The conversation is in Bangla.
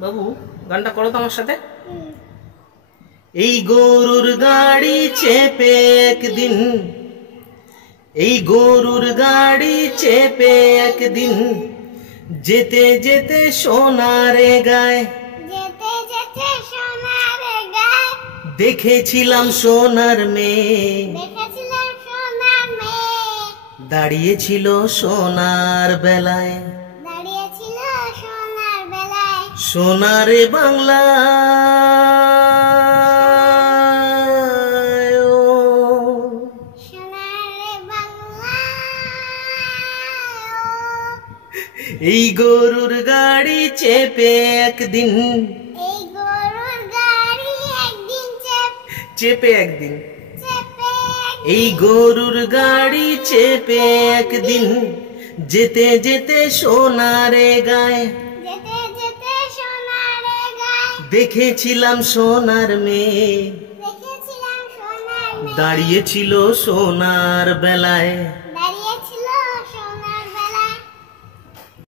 বাবু গানটা করো তো আমার সাথে। এই গরুর গাড়ি চেপে একদিন, এই গরুর গাড়ি চেপে একদিন যেতে যেতে সোনারে গায়, যেতে যেতে সোনারে গায় দেখেছিলাম সোনার মেয়ে, দেখেছিলাম সোনার মেয়ে দাঁড়িয়েছিল সোনার বেলায়, দাঁড়িয়েছিল সোনার বেলায়। সোনারে বাংলা সোনারে বাংলা এই গরুর গাড়ি চেপে একদিন, এই গরুর গাড়ি একদিন চেপে একদিন, চেপে এই গরুর গাড়ি চেপে একদিন যেতে যেতে সোনারে গায়, যেতে যেতে সোনারে গায় দেখেছিলাম সোনার মেয়ে, দেখেছিলাম সোনার মেয়ে দাঁড়িয়েছিল সোনার বেলায়, দাঁড়িয়েছিল